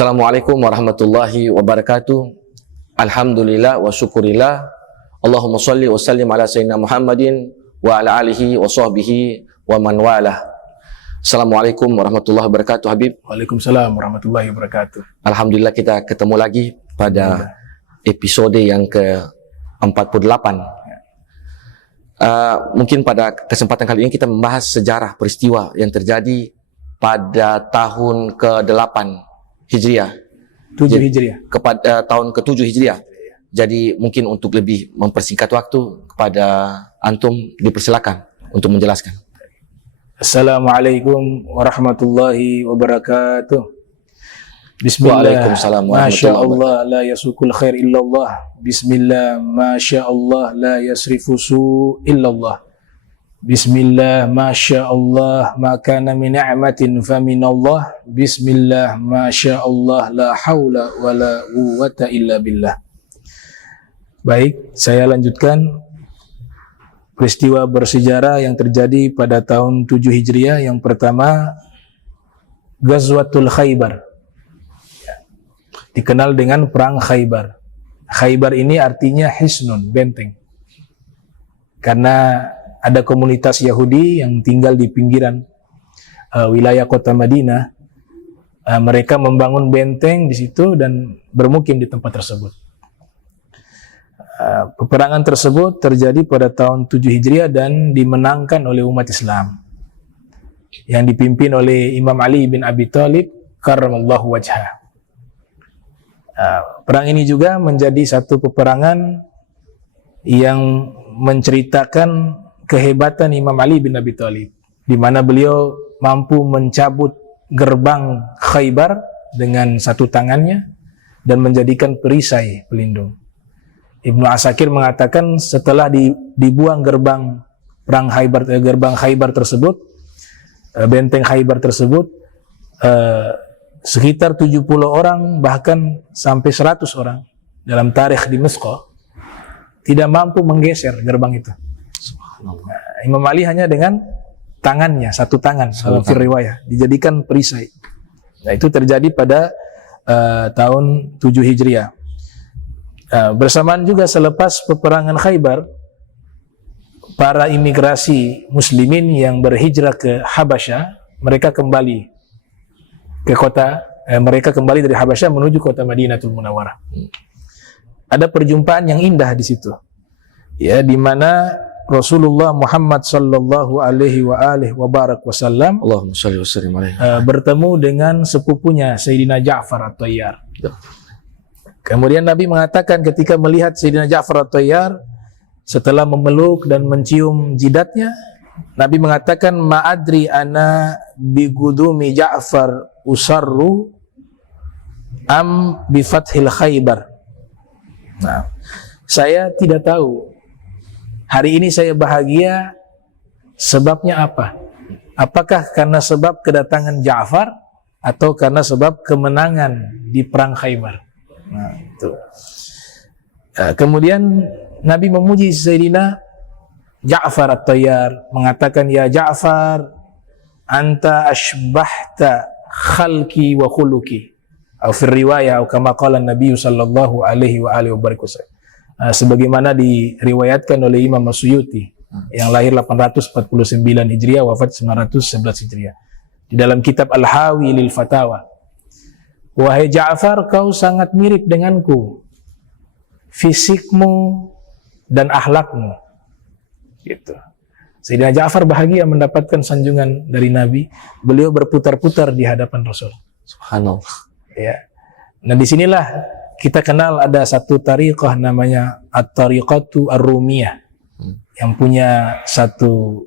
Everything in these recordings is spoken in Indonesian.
Assalamualaikum warahmatullahi wabarakatuh. Alhamdulillah wa syukurillah. Allahumma salli wa sallim ala sayyidina Muhammadin wa ala alihi wa sahbihi wa man walah. Assalamualaikum warahmatullahi wabarakatuh, Habib. Waalaikumsalam warahmatullahi wabarakatuh. Alhamdulillah kita ketemu lagi pada episode yang ke-48. Mungkin pada kesempatan kali ini kita membahas sejarah peristiwa yang terjadi pada tahun ke-8 Hijriah. 7 Hijriah. Kepada tahun ke-7 Hijriah. Jadi mungkin untuk lebih mempersingkat waktu kepada antum dipersilakan untuk menjelaskan. Assalamualaikum warahmatullahi wabarakatuh. Bismillah. Waalaikumsalam warahmatullahi Masya Allah la yasukul khair illallah. Bismillah. Masya Allah la yasrifu su illallah. Bismillah, Masya Allah, makana min ni'matin faminallah. Bismillah, Masya Allah, la hawla wa la quwwata illa billah. Baik, saya lanjutkan peristiwa bersejarah yang terjadi pada tahun 7 Hijriah. Yang pertama, Ghazwatul Khaybar, dikenal dengan Perang Khaybar. Khaybar ini artinya hisnun, benteng. Karena ada komunitas Yahudi yang tinggal di pinggiran wilayah kota Madinah. Mereka membangun benteng di situ dan bermukim di tempat tersebut. Peperangan tersebut terjadi pada tahun 7 Hijriah dan dimenangkan oleh umat Islam yang dipimpin oleh Imam Ali bin Abi Thalib karramallahu wajhah. Perang ini juga menjadi satu peperangan yang menceritakan kehebatan Imam Ali bin Abi Thalib, di mana beliau mampu mencabut gerbang Khaybar dengan satu tangannya dan menjadikan perisai pelindung. Ibnu Asakir mengatakan setelah dibuang gerbang Khaybar tersebut, benteng Khaybar tersebut, sekitar 70 orang bahkan sampai 100 orang dalam tarikh Dimashq tidak mampu menggeser gerbang itu. Imam Ali hanya dengan tangannya, satu tangan dalam riwayah, dijadikan perisai. Nah, itu terjadi pada tahun 7 Hijriah. Bersamaan juga selepas peperangan Khaybar, para imigrasi muslimin yang berhijrah ke Habasyah, mereka kembali ke mereka kembali dari Habasyah menuju kota Madinatul Munawwarah. Ada perjumpaan yang indah di situ, ya, di mana Rasulullah Muhammad sallallahu alaihi wa alihi wa barak wasallam Allahumma shalli wa sallim alaihi bertemu dengan sepupunya Sayyidina Ja'far At-Tayyar. Kemudian Nabi mengatakan ketika melihat Sayyidina Ja'far At-Tayyar, setelah memeluk dan mencium jidatnya, Nabi mengatakan, ma'adri ana bigudumi Ja'far usarru am bifathil Khaybar. Nah, saya tidak tahu hari ini saya bahagia, sebabnya apa? Apakah karena sebab kedatangan Ja'far atau karena sebab kemenangan di perang Khaybar? Nah, itu. Kemudian Nabi memuji Sayyidina Ja'far At-Tayyar, mengatakan, ya Ja'far, anta ashbahta khalqi wa khuluqi. Atau fi riwayah kama qala Nabi sallallahu alaihi wa alihi wasallam. Sebagaimana diriwayatkan oleh Imam As-Suyuti yang lahir 849 Hijriah, wafat 911 Hijriah, di dalam kitab Al-Hawi lil Fatawa. Wahai Ja'far, kau sangat mirip denganku, fisikmu dan akhlakmu. Gitu. Sayyidina Ja'far bahagia mendapatkan sanjungan dari Nabi. Beliau berputar-putar di hadapan Rasul. Subhanallah. Ya. Nah, disinilah kita kenal ada satu tariqah namanya At-Tariqatu Ar-Rumiyah, yang punya satu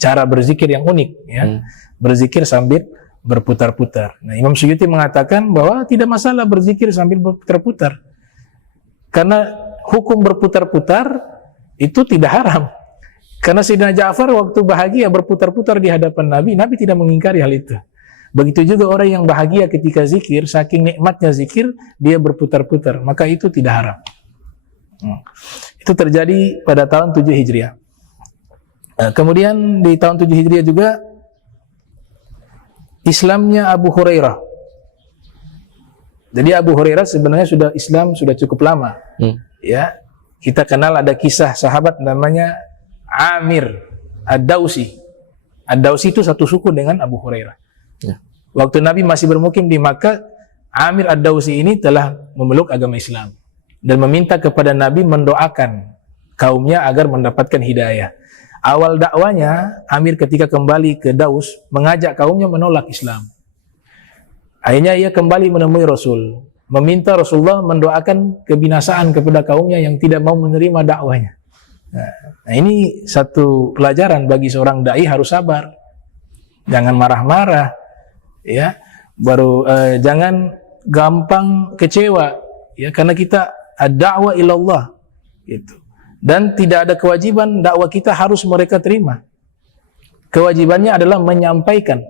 cara berzikir yang unik, ya. Berzikir sambil berputar-putar. Nah, Imam Suyuti mengatakan bahwa tidak masalah berzikir sambil berputar-putar, karena hukum berputar-putar itu tidak haram. Karena Sayyidina Ja'far waktu bahagia berputar-putar di hadapan Nabi, Nabi tidak mengingkari hal itu. Begitu juga orang yang bahagia ketika zikir, saking nikmatnya zikir, dia berputar-putar, maka itu tidak haram. Itu terjadi pada tahun 7 Hijriah. Kemudian di tahun 7 Hijriah juga Islamnya Abu Hurairah Jadi Abu Hurairah sebenarnya sudah Islam sudah cukup lama. Ya, kita kenal ada kisah sahabat namanya Amir Ad-Dausi. Ad-Dausi itu satu suku dengan Abu Hurairah. Ya. Waktu Nabi masih bermukim di Makkah, Amir Ad-Dausi ini telah memeluk agama Islam dan meminta kepada Nabi mendoakan kaumnya agar mendapatkan hidayah. Awal dakwanya, Amir ketika kembali ke Daus mengajak kaumnya menolak Islam. Akhirnya ia kembali menemui Rasul, meminta Rasulullah mendoakan kebinasaan kepada kaumnya yang tidak mau menerima dakwanya. Nah, ini satu pelajaran bagi seorang dai, harus sabar, jangan marah-marah, ya. Jangan gampang kecewa, ya, karena kita ad-da'wah ilallah, gitu. Dan tidak ada kewajiban dakwah kita harus mereka terima. Kewajibannya adalah menyampaikan,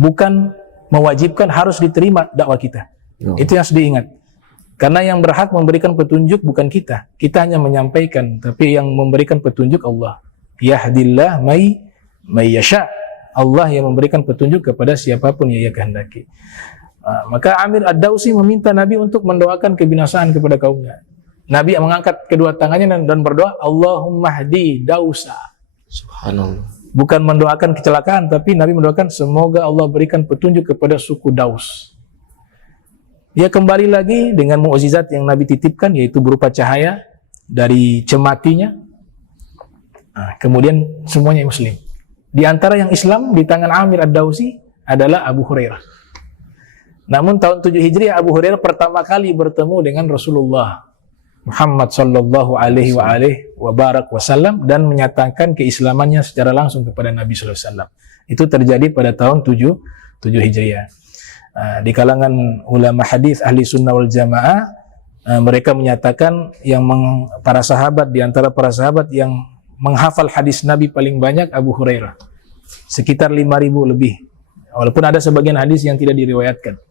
bukan mewajibkan harus diterima dakwah kita. Itu yang harus diingat. Karena yang berhak memberikan petunjuk bukan kita. Kita hanya menyampaikan, tapi yang memberikan petunjuk Allah. Yahdillah may yasha. Allah yang memberikan petunjuk kepada siapapun yang ia kehendaki. Maka Amir Ad-Dausi meminta Nabi untuk mendoakan kebinasaan kepada kaumnya. Nabi mengangkat kedua tangannya dan berdoa, Allahumma hdi Dausa. Subhanallah. Bukan mendoakan kecelakaan, tapi Nabi mendoakan semoga Allah berikan petunjuk kepada suku Daus. Dia kembali lagi dengan mukjizat yang Nabi titipkan, yaitu berupa cahaya dari cematinya. Kemudian semuanya Muslim. Di antara yang Islam di tangan Amir Ad-Dausi adalah Abu Hurairah. Namun tahun 7 Hijriah Abu Hurairah pertama kali bertemu dengan Rasulullah Muhammad sallallahu alaihi wasallam dan menyatakan keislamannya secara langsung kepada Nabi sallallahu alaihi wasallam. Itu terjadi pada tahun 7 Hijriah. Di kalangan ulama hadis ahli sunnah wal jamaah, mereka menyatakan para sahabat, di antara para sahabat yang menghafal hadis Nabi paling banyak Abu Hurairah, sekitar 5.000 lebih. Walaupun ada sebagian hadis yang tidak diriwayatkan.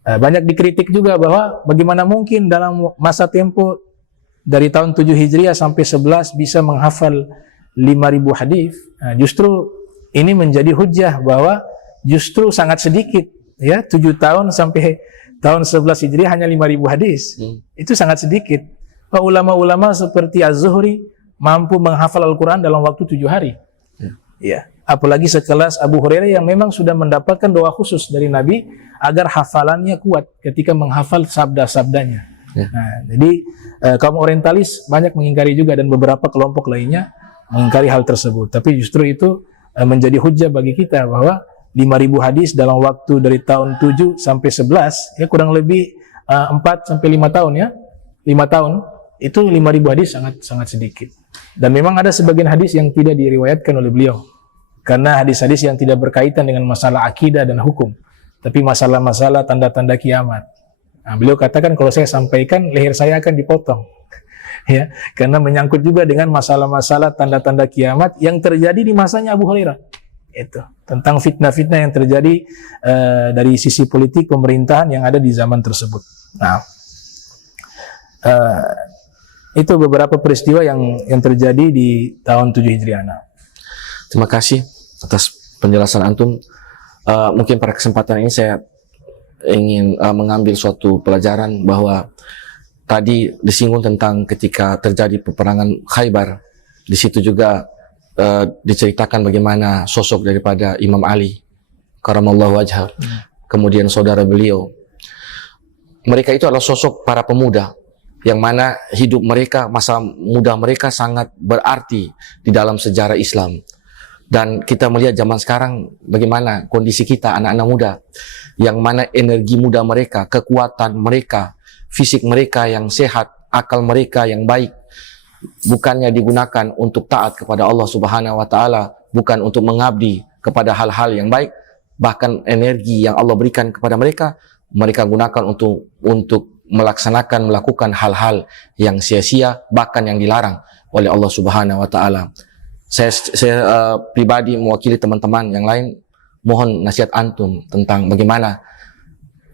Banyak dikritik juga bahwa bagaimana mungkin dalam masa tempo dari tahun 7 Hijriah sampai 11 bisa menghafal 5.000 hadis. Justru ini menjadi hujjah bahwa justru sangat sedikit, ya, 7 tahun sampai tahun 11 Hijriah hanya 5.000 hadis. Itu sangat sedikit. Ulama-ulama seperti Az-Zuhri mampu menghafal Al-Quran dalam waktu 7 hari. Ya. Apalagi sekelas Abu Hurairah yang memang sudah mendapatkan doa khusus dari Nabi agar hafalannya kuat ketika menghafal sabda-sabdanya. Nah, jadi kaum orientalis banyak mengingkari juga, dan beberapa kelompok lainnya mengingkari hal tersebut. Tapi justru itu menjadi hujjah bagi kita bahwa 5.000 hadis dalam waktu dari tahun 7 sampai 11, ya, kurang lebih 4 sampai 5 tahun, ya. 5 tahun itu 5.000 hadis sangat sedikit. Dan memang ada sebagian hadis yang tidak diriwayatkan oleh beliau. Karena hadis-hadis yang tidak berkaitan dengan masalah akidah dan hukum, tapi masalah-masalah tanda-tanda kiamat. Nah, beliau katakan kalau saya sampaikan leher saya akan dipotong, ya, karena menyangkut juga dengan masalah-masalah tanda-tanda kiamat yang terjadi di masanya Abu Hurairah. Itu tentang fitnah-fitnah yang terjadi dari sisi politik pemerintahan yang ada di zaman tersebut. Nah, itu beberapa peristiwa yang terjadi di tahun 7 Hijriah. Terima kasih atas penjelasan antum. Mungkin pada kesempatan ini saya ingin mengambil suatu pelajaran bahwa tadi disinggung tentang ketika terjadi peperangan Khaybar. Di situ juga diceritakan bagaimana sosok daripada Imam Ali karamallahu wajhah, kemudian saudara beliau. Mereka itu adalah sosok para pemuda yang mana hidup mereka, masa muda mereka sangat berarti di dalam sejarah Islam. Dan kita melihat zaman sekarang bagaimana kondisi kita anak-anak muda, yang mana energi muda mereka, kekuatan mereka, fisik mereka yang sehat, akal mereka yang baik, bukannya digunakan untuk taat kepada Allah Subhanahu wa taala, bukan untuk mengabdi kepada hal-hal yang baik, bahkan energi yang Allah berikan kepada mereka, mereka gunakan untuk melakukan hal-hal yang sia-sia, bahkan yang dilarang oleh Allah Subhanahu wa taala. Saya pribadi mewakili teman-teman yang lain, mohon nasihat antum tentang bagaimana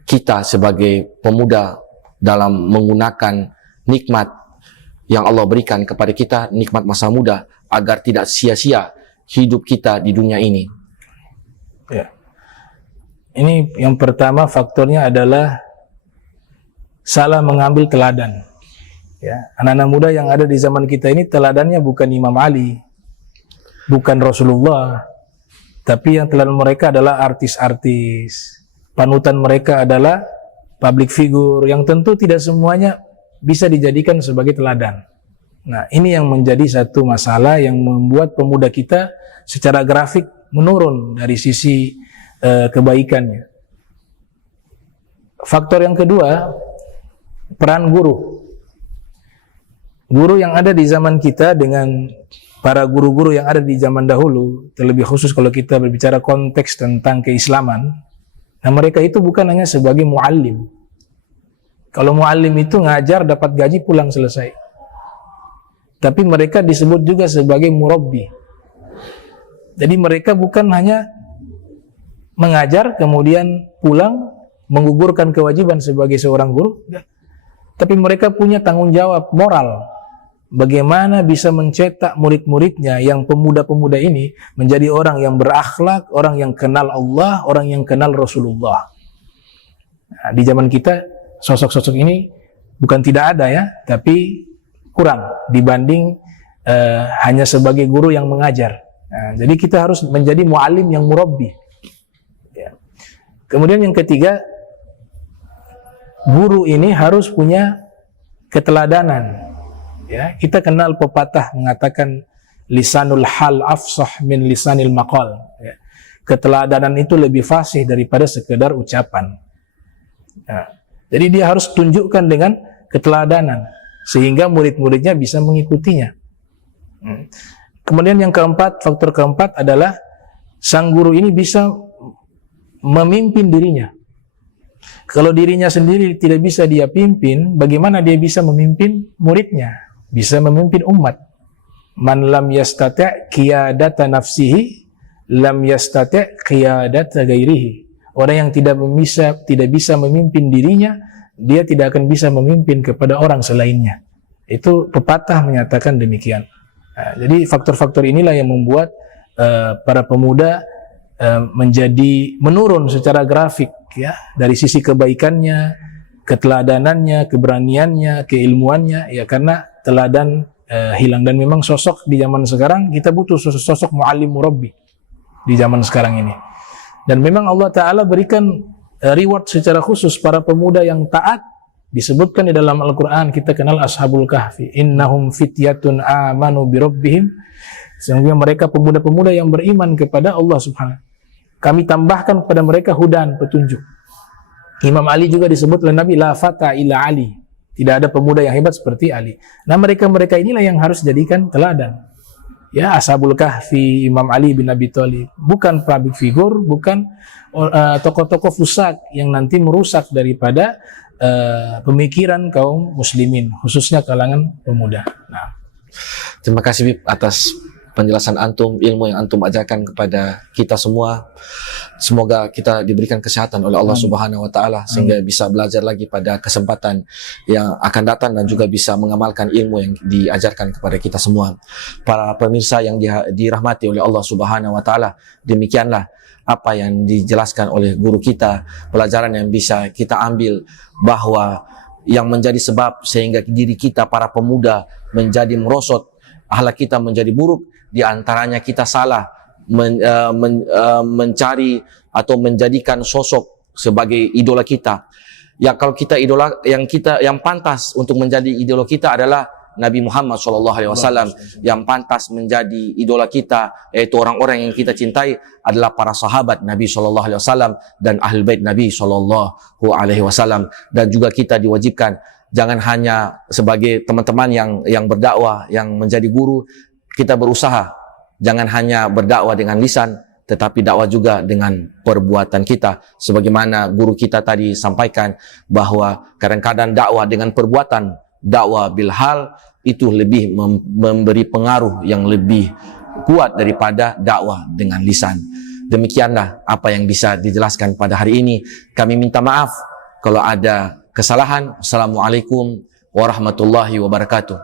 kita sebagai pemuda dalam menggunakan nikmat yang Allah berikan kepada kita, nikmat masa muda, agar tidak sia-sia hidup kita di dunia ini. Ya. Ini yang pertama faktornya adalah salah mengambil teladan. Ya, anak-anak muda yang ada di zaman kita ini teladannya bukan Imam Ali, bukan Rasulullah, tapi yang teladan mereka adalah artis-artis. Panutan mereka adalah public figure yang tentu tidak semuanya bisa dijadikan sebagai teladan. Nah, ini yang menjadi satu masalah yang membuat pemuda kita secara grafik menurun dari sisi kebaikannya. Faktor yang kedua, peran guru. Guru yang ada di zaman kita dengan para guru-guru yang ada di zaman dahulu, terlebih khusus kalau kita berbicara konteks tentang keislaman, nah mereka itu bukan hanya sebagai muallim. Kalau muallim itu ngajar dapat gaji pulang selesai. Tapi mereka disebut juga sebagai murabbi. Jadi mereka bukan hanya mengajar kemudian pulang menggugurkan kewajiban sebagai seorang guru, tapi mereka punya tanggung jawab moral. Bagaimana bisa mencetak murid-muridnya yang pemuda-pemuda ini menjadi orang yang berakhlak, orang yang kenal Allah, orang yang kenal Rasulullah. Nah, di zaman kita sosok-sosok ini bukan tidak ada ya, tapi kurang dibanding hanya sebagai guru yang mengajar. Nah, jadi kita harus menjadi muallim yang murabbi. Ya. Kemudian yang ketiga, guru ini harus punya keteladanan. Ya, kita kenal pepatah mengatakan lisanul hal afsah min lisanil maqal. Ya. Keteladanan itu lebih fasih daripada sekedar ucapan. Nah, jadi dia harus tunjukkan dengan keteladanan sehingga murid-muridnya bisa mengikutinya. Kemudian yang keempat, faktor keempat adalah sang guru ini bisa memimpin dirinya. Kalau dirinya sendiri tidak bisa dia pimpin, bagaimana dia bisa memimpin muridnya? Bisa memimpin umat. Man lam yastati' qiyadata nafsihi, lam yastati' qiyadata ghairihi. Orang yang tidak bisa memimpin dirinya, dia tidak akan bisa memimpin kepada orang selainnya. Itu pepatah menyatakan demikian. Nah, jadi faktor-faktor inilah yang membuat para pemuda menjadi menurun secara grafik ya, dari sisi kebaikannya, keteladanannya, keberaniannya, keilmuannya ya, karena teladan hilang. Dan memang sosok di zaman sekarang kita butuh sosok muallim murabbi di zaman sekarang ini. Dan memang Allah Ta'ala berikan reward secara khusus para pemuda yang taat. Disebutkan di dalam Al-Quran, kita kenal Ashabul Kahfi. Innahum fityatun amanu birabbihim. Sehingga mereka pemuda-pemuda yang beriman kepada Allah Subhanahu. Kami tambahkan kepada mereka hudan, petunjuk. Imam Ali juga disebut oleh Nabi, la fata illa Ali. Tidak ada pemuda yang hebat seperti Ali. Nah, mereka-mereka inilah yang harus jadikan teladan. Ya, Ashabul Kahfi, Imam Ali bin Abi Thalib. Bukan public figure, bukan tokoh-tokoh fusak yang nanti merusak daripada pemikiran kaum muslimin, khususnya kalangan pemuda. Nah, terima kasih Bib atas penjelasan antum, ilmu yang antum ajarkan kepada kita semua. Semoga kita diberikan kesehatan oleh Allah Subhanahu wa taala sehingga bisa belajar lagi pada kesempatan yang akan datang dan juga bisa mengamalkan ilmu yang diajarkan kepada kita semua. Para pemirsa yang dirahmati oleh Allah Subhanahu wa taala, demikianlah apa yang dijelaskan oleh guru kita, pelajaran yang bisa kita ambil bahwa yang menjadi sebab sehingga diri kita para pemuda menjadi merosot, akhlak kita menjadi buruk, di antaranya kita salah mencari atau menjadikan sosok sebagai idola kita. Ya, kalau kita idola yang pantas untuk menjadi idola kita adalah Nabi Muhammad SAW. Yang pantas menjadi idola kita, yaitu orang-orang yang kita cintai adalah para sahabat Nabi SAW dan ahlul bait Nabi SAW. Dan juga kita diwajibkan jangan hanya sebagai teman-teman yang berdakwah, yang menjadi guru, kita berusaha jangan hanya berdakwah dengan lisan, tetapi dakwah juga dengan perbuatan kita. Sebagaimana guru kita tadi sampaikan bahwa kadang-kadang dakwah dengan perbuatan, dakwah bil hal itu lebih memberi pengaruh yang lebih kuat daripada dakwah dengan lisan. Demikianlah apa yang bisa dijelaskan pada hari ini. Kami minta maaf kalau ada kesalahan. Assalamualaikum warahmatullahi wabarakatuh.